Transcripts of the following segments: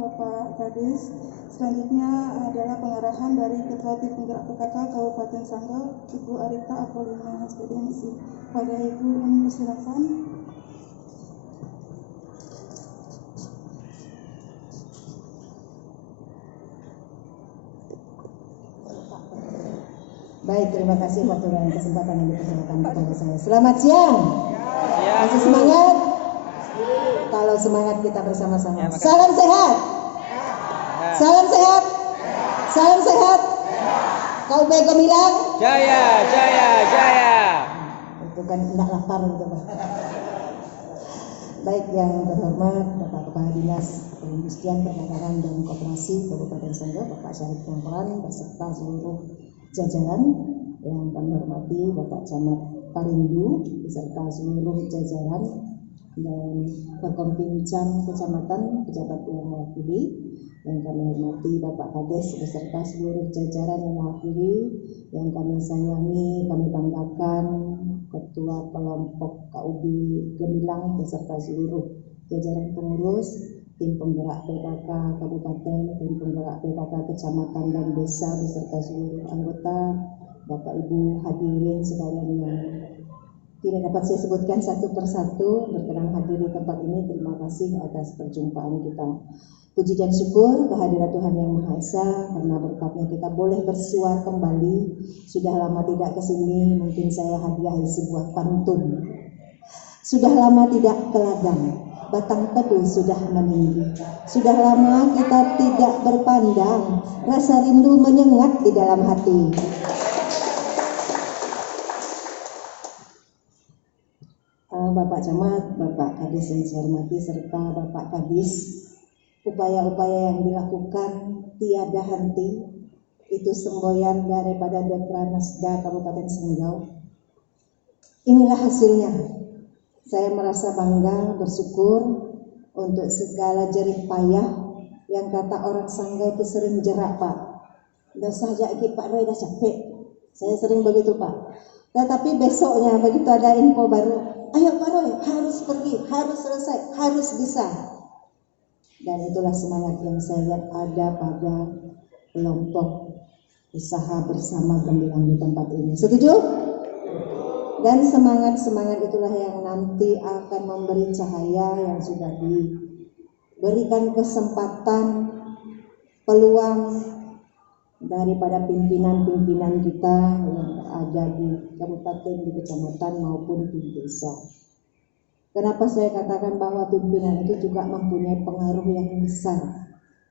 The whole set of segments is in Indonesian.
Bapak Kadis. Selanjutnya adalah pengarahan dari Ketua Tim Penggerak PKK Kabupaten Sanggau, Ibu Arita Apolina SPDMC. Pada Ibu kami persilakan. Baik, terima kasih waktu dan kesempatan yang dipersilakan kepada saya. Selamat siang. Masih semangat? Kalau semangat kita bersama-sama. Salam sehat. Salam sehat. Salam sehat. Kau Gemilang. Jaya, jaya, jaya. Itu kan tidak lapar gitu, Pak. Baik, yang terhormat Bapak Kepala Dinas Perindustrian, Perdagangan dan Koperasi Kabupaten Sanggau, Bapak Syarif Pangkalan beserta seluruh jajaran yang kami hormati, Bapak Camat Parindu beserta seluruh jajaran dan Perkompincam Kecamatan, pejabat yang mewakili, yang kami hormati Bapak Kades beserta seluruh jajaran yang mewakili, yang kami sayangi, kami banggakan Ketua Kelompok KUB Gemilang beserta seluruh jajaran pengurus, tim penggerak PKK Kabupaten, tim penggerak PKK Kecamatan dan Desa beserta seluruh anggota, Bapak Ibu hadirin sekalian yang tidak dapat saya sebutkan satu persatu berkenan hadir di tempat ini. Terima kasih atas perjumpaan kita. Puji dan syukur kehadirat Tuhan Yang Maha Esa, karena berkatnya kita boleh bersua kembali. Sudah lama tidak kesini, mungkin saya hadiahi sebuah pantun. Sudah lama tidak ke ladang, batang tebu sudah meninggi. Sudah lama kita tidak berpandang, rasa rindu menyengat di dalam hati. Bapak Camat, Bapak Kadis yang saya hormati, serta Bapak Kadis, upaya-upaya yang dilakukan tiada henti, itu semboyan daripada Dekranasda Kabupaten Sanggau. Inilah hasilnya. Saya merasa bangga, bersyukur untuk segala jerih payah yang kata orang Sanggau itu sering jerak, Pak. Udah saja Pak Roy dah capek. Saya sering begitu, Pak. Tetapi besoknya begitu ada info baru, ayo Pak Roy, harus pergi, harus selesai, harus bisa. Dan itulah semangat yang saya lihat ada pada kelompok usaha bersama Gemilang di tempat ini. Setuju? Dan semangat-semangat itulah yang nanti akan memberi cahaya yang sudah diberikan kesempatan, peluang daripada pimpinan-pimpinan kita yang ada di kabupaten, di kecamatan maupun di desa. Kenapa saya katakan bahwa pimpinan itu juga mempunyai pengaruh yang besar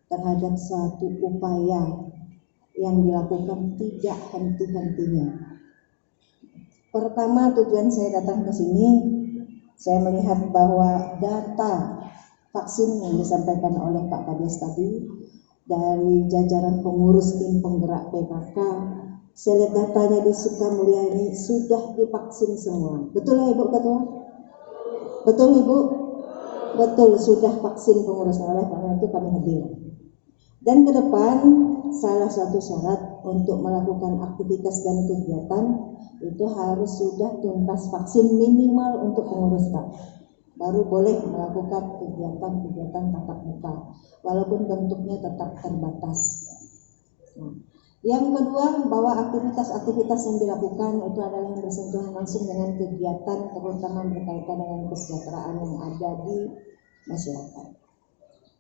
terhadap suatu upaya yang dilakukan tidak henti-hentinya. Pertama, tujuan saya datang ke sini, saya melihat bahwa data vaksin yang disampaikan oleh Pak Kades tadi dari jajaran pengurus tim penggerak PKK, saya lihat datanya di Sukamulya ini sudah divaksin semua. Betul ya Ibu Ketua? Betul Ibu? Betul, sudah vaksin pengurus, oleh karena itu kami hadir. Dan ke depan salah satu syarat untuk melakukan aktivitas dan kegiatan itu harus sudah tuntas vaksin minimal untuk pengurus, Pak. Baru boleh melakukan kegiatan-kegiatan tatap muka, walaupun bentuknya tetap terbatas. Nah, yang kedua, bahwa aktivitas-aktivitas yang dilakukan itu adalah yang bersentuhan langsung dengan kegiatan, terutama berkaitan dengan kesejahteraan yang ada di masyarakat.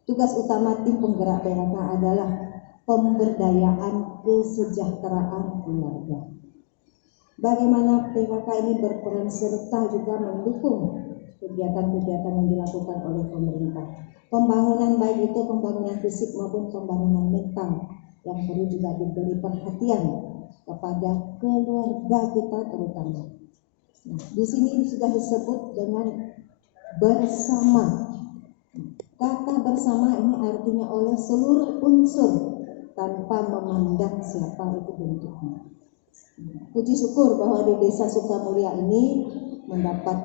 Tugas utama tim penggerak PKK adalah pemberdayaan kesejahteraan keluarga. Bagaimana PKK ini berperan serta juga mendukung kegiatan-kegiatan yang dilakukan oleh pemerintah. Pembangunan baik itu pembangunan fisik maupun pembangunan mental yang perlu juga diberi perhatian kepada keluarga kita terutama. Nah, di sini sudah disebut dengan bersama. Kata bersama ini artinya oleh seluruh unsur tanpa memandang siapa itu bentuknya. Puji syukur bahwa di Desa Sukamulya ini mendapat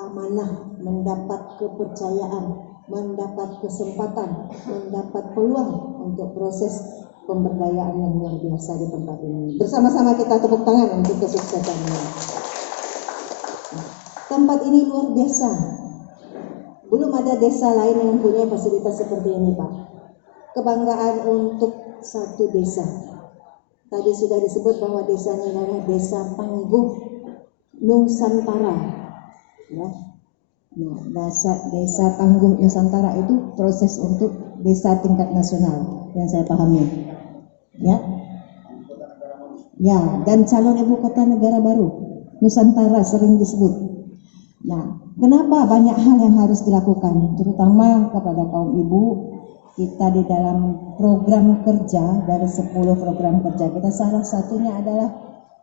amanah, mendapat kepercayaan, mendapat kesempatan, mendapat peluang untuk proses pemberdayaan yang luar biasa di tempat ini. Bersama-sama kita tepuk tangan untuk kesuksesannya. Tempat ini luar biasa. Belum ada desa lain yang mempunyai fasilitas seperti ini, Pak. kebanggaan untuk satu desa. Tadi sudah disebut bahwa desanya adalah Desa Tangguh Nusantara. Ya. Nah, desa Tangguh Nusantara itu proses untuk desa tingkat nasional yang saya pahami. Ya. Ya, dan calon ibu kota negara baru Nusantara sering disebut. Nah, kenapa banyak hal yang harus dilakukan, terutama kepada kaum ibu? Kita di dalam program kerja, dari 10 program kerja kita, salah satunya adalah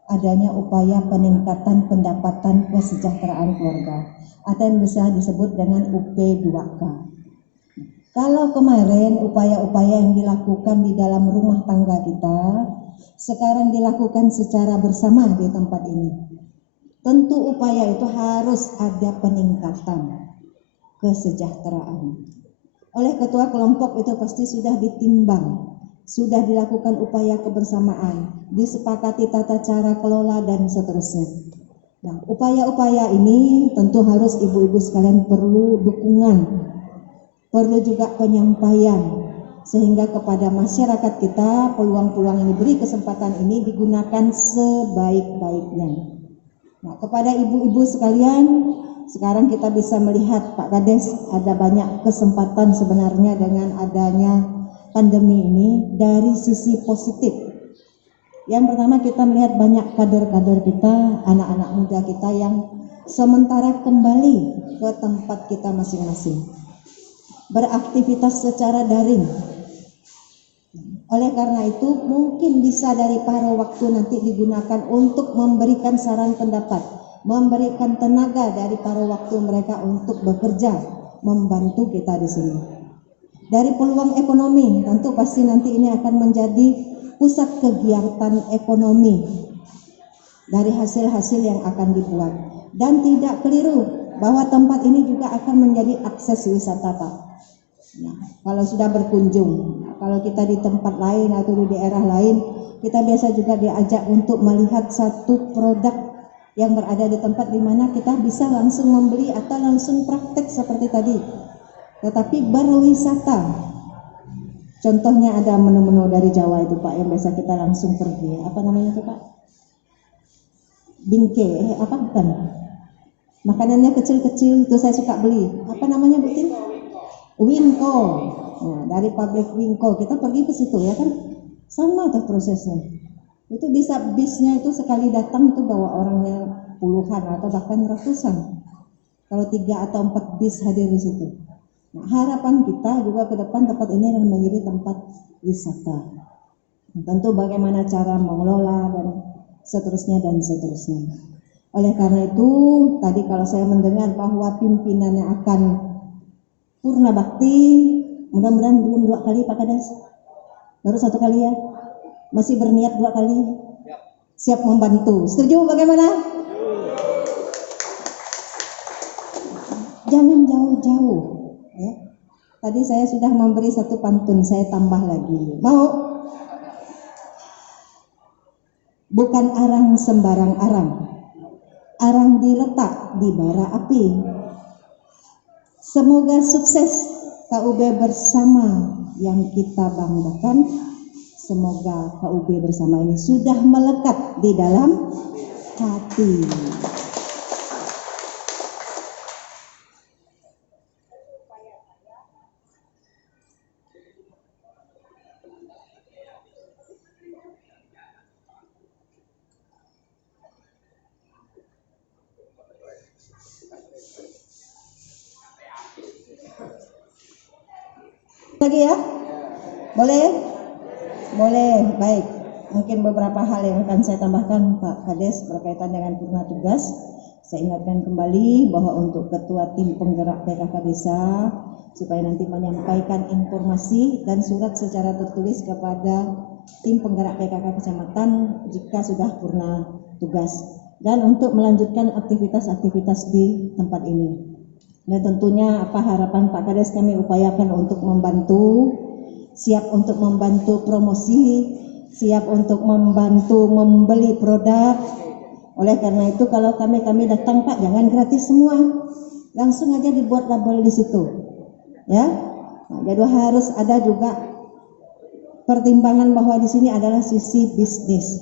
adanya upaya peningkatan pendapatan kesejahteraan keluarga atau yang bisa disebut dengan UP2K. Kalau kemarin upaya-upaya yang dilakukan di dalam rumah tangga kita sekarang dilakukan secara bersama di tempat ini, tentu upaya itu harus ada peningkatan kesejahteraan. Oleh ketua kelompok itu pasti sudah ditimbang, sudah dilakukan upaya kebersamaan, disepakati tata cara kelola dan seterusnya. Nah, upaya-upaya ini tentu harus ibu-ibu sekalian perlu dukungan, perlu juga penyampaian, sehingga kepada masyarakat kita peluang-peluang yang diberi kesempatan ini digunakan sebaik-baiknya. Nah, kepada ibu-ibu sekalian, sekarang kita bisa melihat Pak Kades ada banyak kesempatan sebenarnya dengan adanya pandemi ini dari sisi positif. Yang pertama, kita melihat banyak kader-kader kita, anak-anak muda kita yang sementara kembali ke tempat kita masing-masing, beraktivitas secara daring. Oleh karena itu mungkin bisa dari paruh waktu nanti digunakan untuk memberikan saran pendapat, memberikan tenaga dari paruh waktu mereka untuk bekerja, membantu kita di sini. Dari peluang ekonomi, tentu pasti nanti ini akan menjadi pusat kegiatan ekonomi dari hasil-hasil yang akan dibuat. Dan tidak keliru bahwa tempat ini juga akan menjadi akses wisata, Pak. Nah, kalau sudah berkunjung, kalau kita di tempat lain atau di daerah lain, kita biasa juga diajak untuk melihat satu produk yang berada di tempat di mana kita bisa langsung membeli atau langsung praktek seperti tadi. Tetapi berwisata, contohnya ada menu-menu dari Jawa itu Pak, yang biasa kita langsung pergi. Apa namanya itu Pak? Bingke, apa bukan? Makanannya kecil-kecil, itu saya suka beli. Apa namanya Bu Tin? Winko. Nah, dari pabrik Winko kita pergi ke situ ya kan, sama tuh prosesnya. Itu bisa bisnya itu sekali datang itu bawa orangnya puluhan atau bahkan ratusan. Kalau 3 atau 4 bis hadir di situ. Nah, harapan kita juga ke depan tempat ini akan menjadi tempat wisata. Nah, tentu bagaimana cara mengelola dan seterusnya dan seterusnya. Oleh karena itu tadi kalau saya mendengar bahwa pimpinannya akan purna bakti, mudah-mudahan belum 2 kali Pak Kades, baru 1 kali ya, masih berniat 2 kali, siap membantu. Setuju bagaimana? Jangan jauh-jauh ya. Tadi saya sudah memberi 1 pantun, saya tambah lagi. Mau? Bukan arang sembarang arang, arang diletak di bara api. Semoga sukses KUB bersama yang kita banggakan. Semoga KUB bersama ini sudah melekat di dalam hati. Lagi ya? Boleh? Boleh, baik. Mungkin beberapa hal yang akan saya tambahkan Pak Kades berkaitan dengan purna tugas. Saya ingatkan kembali bahwa untuk ketua tim penggerak PKK desa, supaya nanti menyampaikan informasi dan surat secara tertulis kepada tim penggerak PKK kecamatan jika sudah purna tugas, dan untuk melanjutkan aktivitas-aktivitas di tempat ini. Dan tentunya apa harapan Pak Kades, kami upayakan untuk membantu, siap untuk membantu promosi, siap untuk membantu membeli produk. Oleh karena itu kalau kami datang Pak, jangan gratis semua, langsung aja dibuat label di situ, ya. Nah, jadi harus ada juga pertimbangan bahwa di sini adalah sisi bisnis.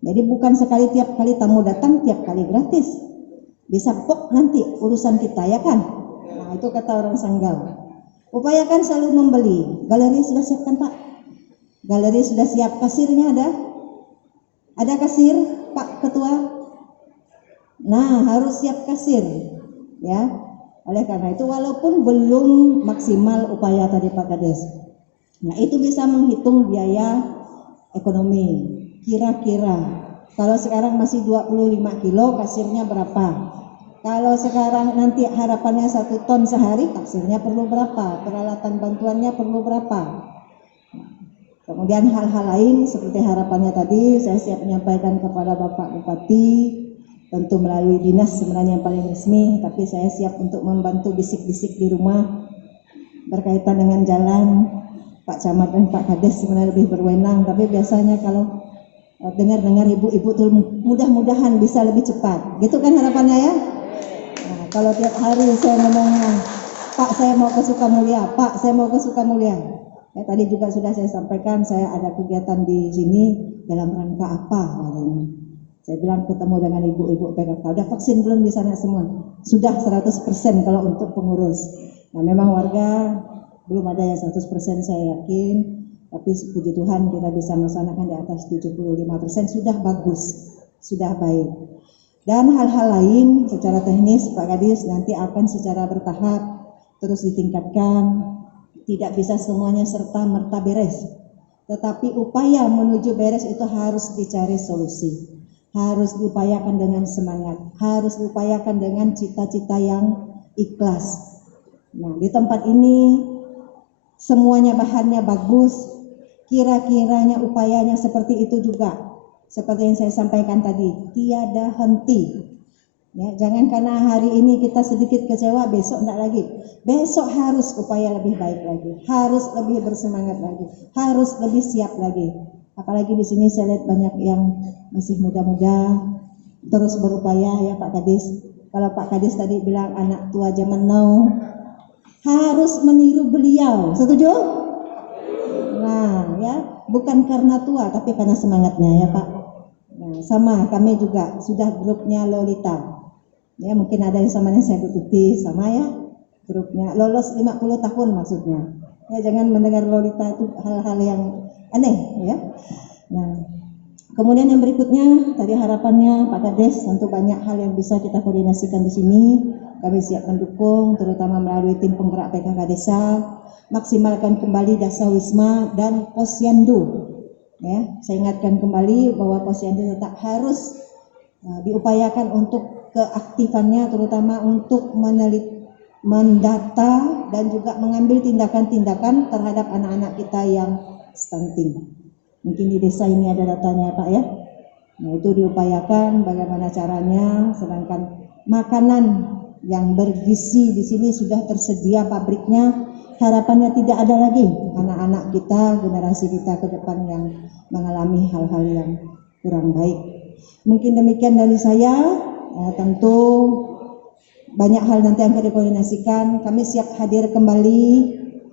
Jadi bukan sekali tiap kali tamu datang tiap kali gratis. Bisa pok nanti urusan kita ya kan. Nah itu kata orang Sanggau. Upayakan selalu membeli. Galeri sudah siapkan Pak. Galeri sudah siap, kasirnya ada? Ada kasir Pak Ketua? Nah harus siap kasir ya. Oleh karena itu walaupun belum maksimal upaya tadi Pak Kades, nah itu bisa menghitung biaya ekonomi. Kira-kira kalau sekarang masih 25 kilo kasirnya berapa? Kalau sekarang nanti harapannya 1 ton sehari, kasirnya perlu berapa? Peralatan bantuannya perlu berapa? Kemudian hal-hal lain seperti harapannya tadi saya siap menyampaikan kepada Bapak Bupati, tentu melalui dinas sebenarnya yang paling resmi, tapi saya siap untuk membantu bisik-bisik di rumah berkaitan dengan jalan. Pak Camat dan Pak Kades sebenarnya lebih berwenang, tapi biasanya kalau dengar-dengar ibu-ibu tuh mudah-mudahan bisa lebih cepat, gitu kan harapannya ya. Nah, kalau tiap hari saya ngomongnya, Pak saya mau ke Sukamulya, Pak saya mau ke Sukamulya. Ya, tadi juga sudah saya sampaikan saya ada kegiatan di sini dalam rangka apa katanya. Saya bilang ketemu dengan ibu-ibu PKK, udah vaksin belum di sana semua? Sudah 100% kalau untuk pengurus. Nah memang warga belum ada yang 100% saya yakin. Tapi puji Tuhan kita bisa melaksanakan di atas 75%, sudah bagus, sudah baik. Dan hal-hal lain secara teknis Pak Kadis nanti akan secara bertahap terus ditingkatkan. Tidak bisa semuanya serta-merta beres. Tetapi upaya menuju beres itu harus dicari solusi. Harus diupayakan dengan semangat. Harus diupayakan dengan cita-cita yang ikhlas. Nah di tempat ini semuanya bahannya bagus. Kira-kiranya upayanya seperti itu juga, seperti yang saya sampaikan tadi, tiada henti. Ya, jangan karena hari ini kita sedikit kecewa, besok enggak lagi. Besok harus upaya lebih baik lagi, harus lebih bersemangat lagi, harus lebih siap lagi. Apalagi di sini saya lihat banyak yang masih muda-muda, terus berupaya ya Pak Kadis. Kalau Pak Kadis tadi bilang anak tua zaman now, harus meniru beliau, setuju? Nah ya, bukan karena tua tapi karena semangatnya ya Pak. Nah, sama kami juga sudah grupnya Lolita. Ya mungkin ada yang samanya saya ikuti sama ya. Grupnya lolos 50 tahun maksudnya. Ya jangan mendengar Lolita itu hal-hal yang aneh ya. Nah, kemudian yang berikutnya tadi harapannya Pak Kades tentu banyak hal yang bisa kita koordinasikan di sini. Kami siap mendukung terutama melalui tim penggerak PKK desa. Maksimalkan kembali Dasa Wisma dan Posyandu. Ya, saya ingatkan kembali bahwa Posyandu tetap harus diupayakan untuk keaktifannya, terutama untuk mendata dan juga mengambil tindakan-tindakan terhadap anak-anak kita yang stunting. Mungkin di desa ini ada datanya Pak ya. Nah itu diupayakan bagaimana caranya, sedangkan makanan yang bergizi di sini sudah tersedia pabriknya. Harapannya tidak ada lagi anak-anak kita, generasi kita ke depan yang mengalami hal-hal yang kurang baik. Mungkin demikian dari saya. Tentu banyak hal nanti yang akan dikoordinasikan. Kami siap hadir kembali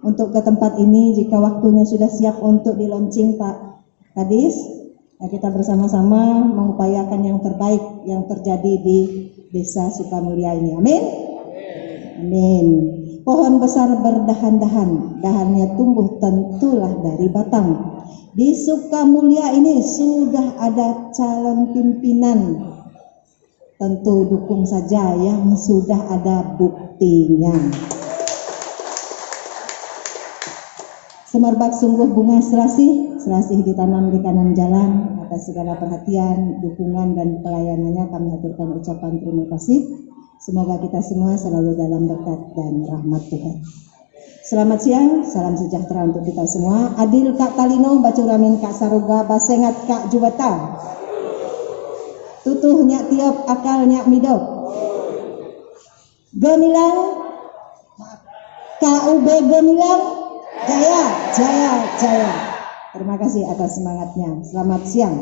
untuk ke tempat ini jika waktunya sudah siap untuk di launching Pak Kadis. Kita bersama-sama mengupayakan yang terbaik yang terjadi di Desa Sukamulya ini. Amin. Amin. Pohon besar berdahan-dahan, dahannya tumbuh tentulah dari batang. Di Sukamulya ini sudah ada calon pimpinan. Tentu dukung saja yang sudah ada buktinya. Semerbak sungguh bunga serasih, serasih ditanam di kanan jalan. Atas segala perhatian, dukungan dan pelayanannya kami haturkan ucapan terima kasih. Semoga kita semua selalu dalam berkat dan rahmat Tuhan. Selamat siang, salam sejahtera untuk kita semua. Adil Kak Talino, Bacuramin Kak Saruga, Basengat Kak Jubata. Tutuh Nyak Tiop, Akal Nyak Midok. Gemilang, KUB Gemilang, jaya, jaya, jaya. Terima kasih atas semangatnya. Selamat siang.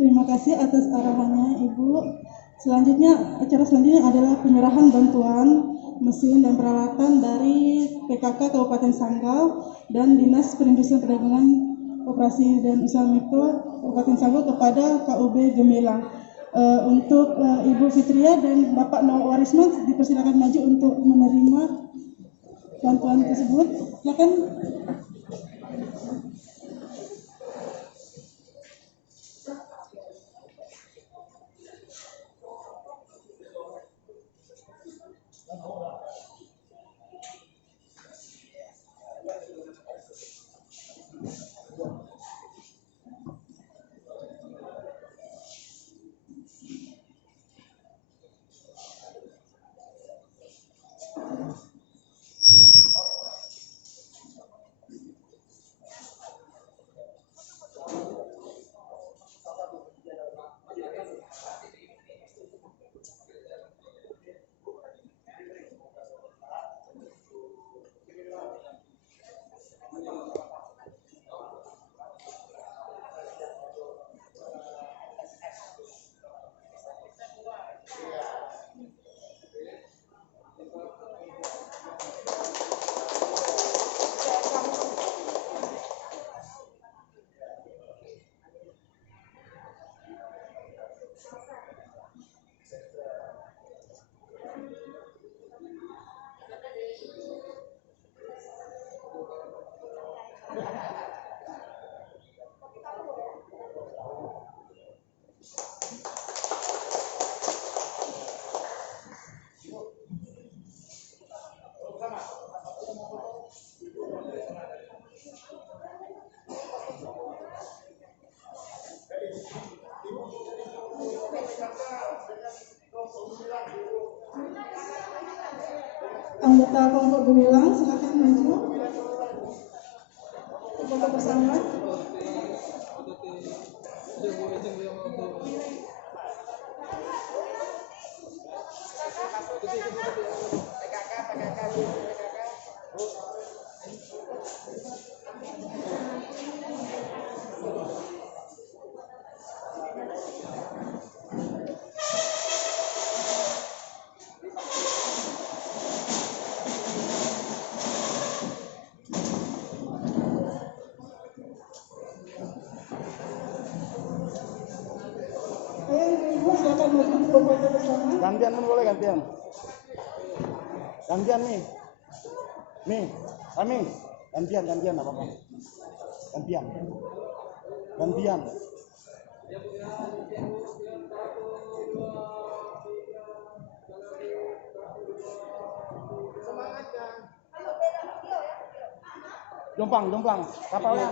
Terima kasih atas arahannya Ibu. Selanjutnya, acara selanjutnya adalah penyerahan bantuan mesin dan peralatan dari PKK Kabupaten Sanggau dan Dinas Perindustrian Perdagangan Koperasi dan Usaha Mikro Kabupaten Sanggau kepada KUB Gemilang. Untuk Ibu Fitria dan Bapak Noah Warisman dipersilakan maju untuk menerima bantuan tersebut. Silakan. Anggota kelompok Gemilang, silakan maju. Foto bersama. Gantian pun boleh, gantian. Gantian nih. Nih, kami gantian apa-apa. Gantian. Jomplang, kapalnya.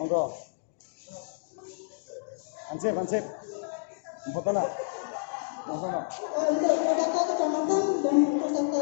Monggo. Ansip. Foto lah. Untuk PKK kecamatan dan PKK